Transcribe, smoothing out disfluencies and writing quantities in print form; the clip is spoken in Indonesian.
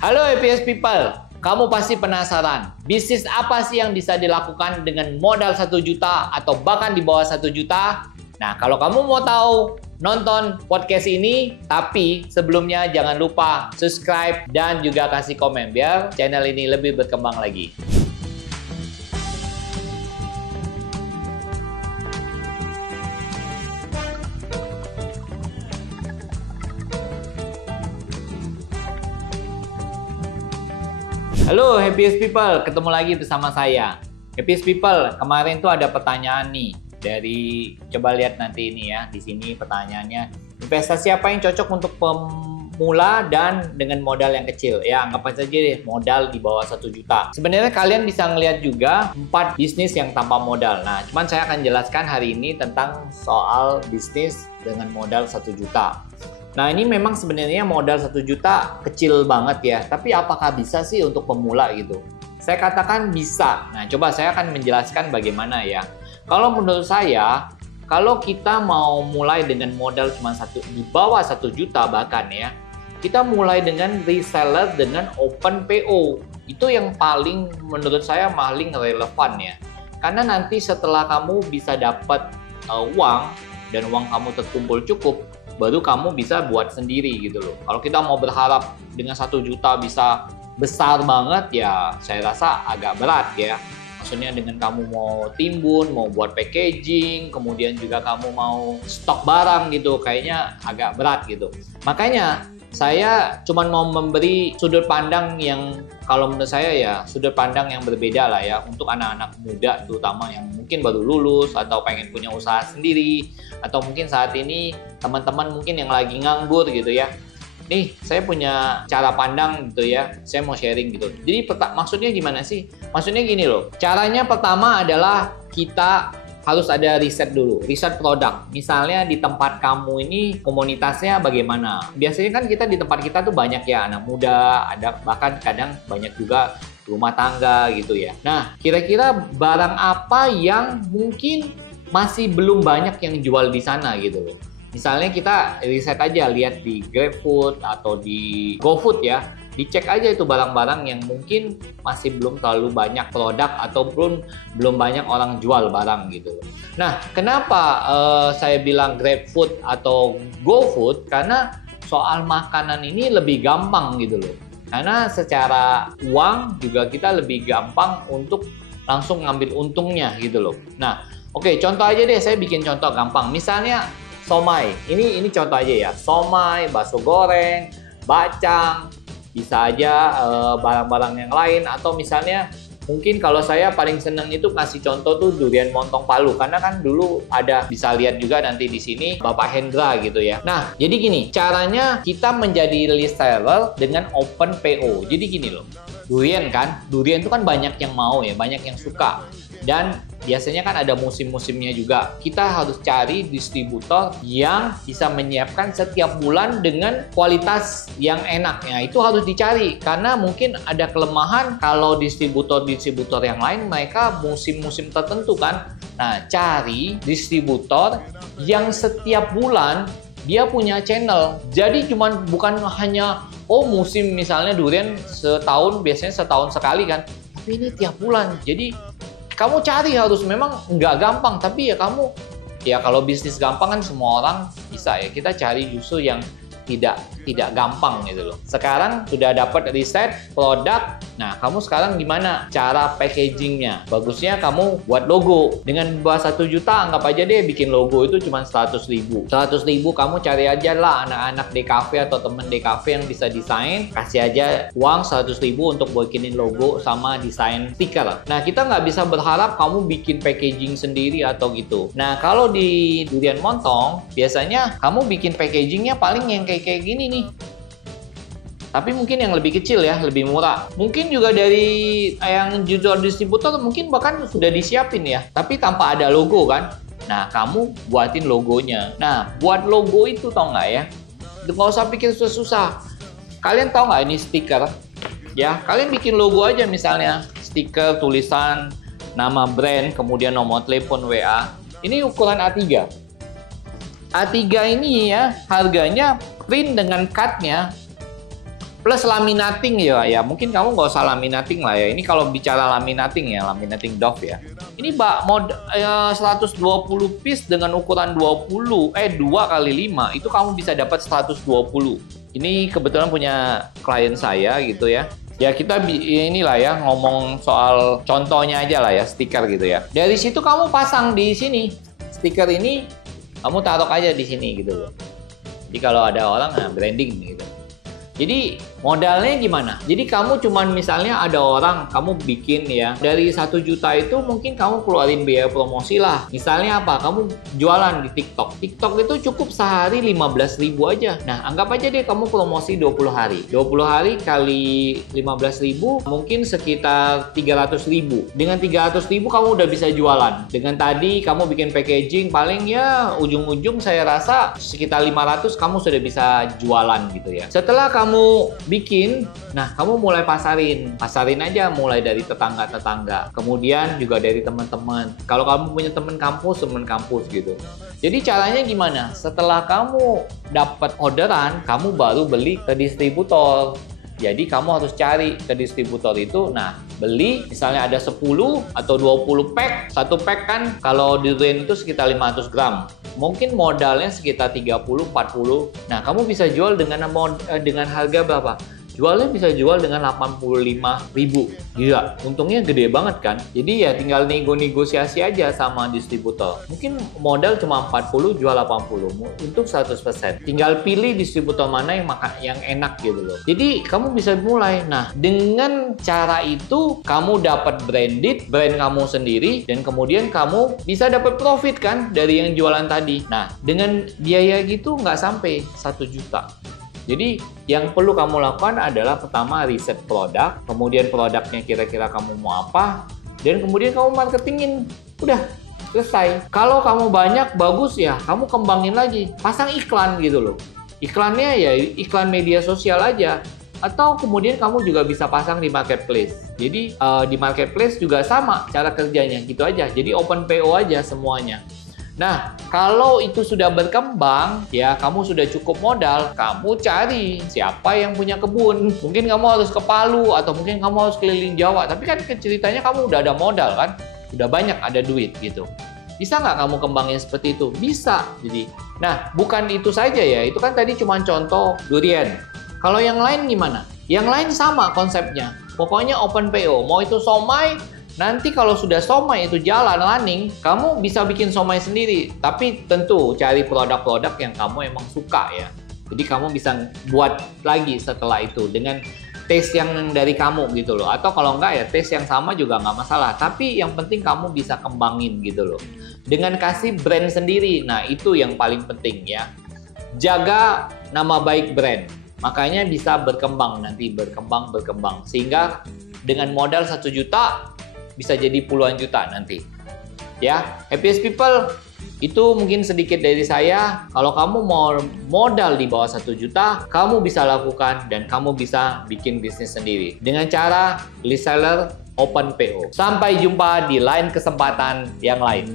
Halo EPS People, kamu pasti penasaran, bisnis apa sih yang bisa dilakukan dengan modal 1 juta atau bahkan di bawah 1 juta? Nah, kalau kamu mau tahu, nonton podcast ini, tapi sebelumnya jangan lupa subscribe dan juga kasih komen biar channel ini lebih berkembang lagi. Halo Happiest People, ketemu lagi bersama saya. Happiest People, kemarin tuh ada pertanyaan nih dari, coba lihat nanti ini ya, di sini pertanyaannya, investasi apa yang cocok untuk pemula dan dengan modal yang kecil? Ya, anggap aja deh modal di bawah 1 juta. Sebenarnya kalian bisa ngelihat juga 4 bisnis yang tanpa modal. Nah, cuman saya akan jelaskan hari ini tentang soal bisnis dengan modal 1 juta. Nah, ini memang sebenarnya modal 1 juta kecil banget ya, tapi apakah bisa sih untuk pemula gitu? Saya katakan bisa. Nah, coba saya akan menjelaskan bagaimana ya. Kalau menurut saya, kalau kita mau mulai dengan modal cuma di bawah 1 juta bahkan ya, kita mulai dengan reseller dengan open PO. Itu yang paling menurut saya paling relevan ya. Karena nanti setelah kamu bisa dapat uang dan uang kamu terkumpul cukup, baru kamu bisa buat sendiri gitu loh. Kalau kita mau berharap dengan 1 juta bisa besar banget ya, saya rasa agak berat ya. Maksudnya dengan kamu mau timbun, mau buat packaging, kemudian juga kamu mau stok barang gitu, kayaknya agak berat gitu. Makanya saya cuma mau memberi sudut pandang yang kalau menurut saya ya sudut pandang yang berbeda lah ya untuk anak-anak muda terutama yang mungkin baru lulus atau pengen punya usaha sendiri atau mungkin saat ini teman-teman mungkin yang lagi nganggur gitu ya. Nih saya punya cara pandang gitu ya, saya mau sharing gitu. Jadi maksudnya gimana sih? Maksudnya gini loh, caranya pertama adalah kita harus ada riset dulu, riset produk. Misalnya di tempat kamu ini komunitasnya bagaimana? Biasanya kan kita di tempat kita tuh banyak ya anak muda, ada bahkan kadang banyak juga rumah tangga gitu ya. Nah, kira-kira barang apa yang mungkin masih belum banyak yang jual di sana gitu loh. Misalnya kita riset aja, lihat di GrabFood atau di GoFood ya. Dicek aja itu barang-barang yang mungkin masih belum terlalu banyak produk ataupun belum banyak orang jual barang gitu. Nah, kenapa saya bilang GrabFood atau GoFood? Karena soal makanan ini lebih gampang gitu loh. Karena secara uang juga kita lebih gampang untuk langsung ngambil untungnya gitu loh. Nah, oke, contoh aja deh, saya bikin contoh gampang. Misalnya somai, ini contoh aja ya. Somai, bakso goreng, bacang, bisa aja barang-barang yang lain atau misalnya mungkin kalau saya paling seneng itu kasih contoh tuh durian montong Palu karena kan dulu ada, bisa lihat juga nanti di sini Bapak Hendra gitu ya. Nah, jadi gini, caranya kita menjadi reseller dengan open PO. Jadi gini loh, durian itu kan banyak yang mau ya, banyak yang suka. Dan biasanya kan ada musim-musimnya juga. Kita harus cari distributor yang bisa menyiapkan setiap bulan dengan kualitas yang enak. Ya, itu harus dicari karena mungkin ada kelemahan kalau distributor-distributor yang lain mereka musim-musim tertentu kan. Nah, cari distributor yang setiap bulan dia punya channel. Jadi bukan hanya musim misalnya durian biasanya setahun sekali kan. Tapi ini tiap bulan. Jadi kamu cari harus memang nggak gampang, tapi ya kamu, ya kalau bisnis gampang kan semua orang bisa ya. Kita cari justru yang tidak gampang gitu loh. Sekarang sudah dapat riset produk, nah kamu sekarang gimana cara packagingnya? Bagusnya kamu buat logo. Dengan bawah 1 juta anggap aja deh bikin logo itu cuma 100.000. 100.000 kamu cari aja lah anak-anak DKV atau temen DKV yang bisa desain, kasih aja uang 100.000 untuk bikinin logo sama desain stiker. Nah, kita nggak bisa berharap kamu bikin packaging sendiri atau gitu. Nah, kalau di durian montong biasanya kamu bikin packagingnya paling yang kayak gini nih. Tapi mungkin yang lebih kecil ya, lebih murah. Mungkin juga dari yang jual distributor mungkin bahkan sudah disiapin ya, tapi tanpa ada logo kan. Nah, kamu buatin logonya. Nah, buat logo itu tau nggak ya? Nggak usah pikir susah-susah. Kalian tahu nggak ini stiker? Ya, kalian bikin logo aja misalnya. Stiker, tulisan, nama brand, kemudian nomor telepon WA. Ini ukuran A3. A3 ini ya, harganya print dengan cutnya Plus laminating ya mungkin kamu nggak usah laminating lah ya. Ini kalau bicara laminating ya, laminating doff ya. Ini 120 piece dengan ukuran 2 kali 5 itu kamu bisa dapat 120. Ini kebetulan punya klien saya gitu ya. Ya kita inilah ya ngomong soal contohnya aja lah ya, stiker gitu ya. Dari situ kamu pasang di sini. Stiker ini kamu taruh aja di sini gitu loh. Jadi kalau ada orang branding gitu. Jadi modalnya gimana? Jadi kamu cuman misalnya ada orang kamu bikin ya dari 1 juta itu mungkin kamu keluarin biaya promosi lah. Misalnya apa? Kamu jualan di TikTok. TikTok itu cukup sehari 15.000 aja. Nah anggap aja deh kamu promosi 20 hari. 20 hari kali 15.000 mungkin sekitar 300.000. Dengan 300.000 kamu udah bisa jualan. Dengan tadi kamu bikin packaging paling ya ujung-ujung saya rasa sekitar 500 kamu sudah bisa jualan gitu ya. Setelah kamu bikin, nah kamu mulai pasarin aja mulai dari tetangga-tetangga, kemudian juga dari teman-teman. Kalau kamu punya teman kampus gitu. Jadi caranya gimana? Setelah kamu dapat orderan, kamu baru beli ke distributor. Jadi kamu harus cari ke distributor itu, nah beli misalnya ada 10 atau 20 pack, satu pack kan kalau di RAIN itu sekitar 500 gram. Mungkin modalnya sekitar 30-40. Nah, kamu bisa jual dengan harga berapa? Jualnya bisa jual dengan 85.000. Gila, untungnya gede banget kan? Jadi ya tinggal negosiasi aja sama distributor. Mungkin modal cuma 40, jual 80. Untuk 100%. Tinggal pilih distributor mana yang enak gitu loh. Jadi kamu bisa mulai. Nah, dengan cara itu kamu dapat brand kamu sendiri dan kemudian kamu bisa dapat profit kan dari yang jualan tadi. Nah, dengan biaya gitu nggak sampai 1 juta. Jadi yang perlu kamu lakukan adalah pertama riset produk, kemudian produknya kira-kira kamu mau apa, dan kemudian kamu marketingin. Udah, selesai. Kalau kamu banyak, bagus ya, kamu kembangin lagi. Pasang iklan gitu loh. Iklannya ya iklan media sosial aja. Atau kemudian kamu juga bisa pasang di marketplace. Jadi di marketplace juga sama cara kerjanya gitu aja. Jadi open PO aja semuanya. Nah, kalau itu sudah berkembang, ya kamu sudah cukup modal, kamu cari siapa yang punya kebun. Mungkin kamu harus ke Palu, atau mungkin kamu harus keliling Jawa. Tapi kan ceritanya kamu udah ada modal kan? Udah banyak ada duit gitu. Bisa nggak kamu kembangin seperti itu? Bisa. Jadi, nah bukan itu saja ya. Itu kan tadi cuma contoh durian. Kalau yang lain gimana? Yang lain sama konsepnya. Pokoknya open PO. Mau itu somai, nanti kalau sudah somai itu jalan running, kamu bisa bikin somai sendiri. Tapi tentu cari produk-produk yang kamu emang suka ya. Jadi kamu bisa buat lagi setelah itu dengan taste yang dari kamu gitu loh. Atau kalau enggak ya taste yang sama juga nggak masalah. Tapi yang penting kamu bisa kembangin gitu loh. Dengan kasih brand sendiri. Nah itu yang paling penting ya. Jaga nama baik brand. Makanya bisa berkembang nanti. Berkembang. Sehingga dengan modal 1 juta bisa jadi puluhan juta nanti. Ya, happiest people, itu mungkin sedikit dari saya. Kalau kamu mau modal di bawah 1 juta, kamu bisa lakukan dan kamu bisa bikin bisnis sendiri dengan cara reseller open PO. Sampai jumpa di lain kesempatan yang lain.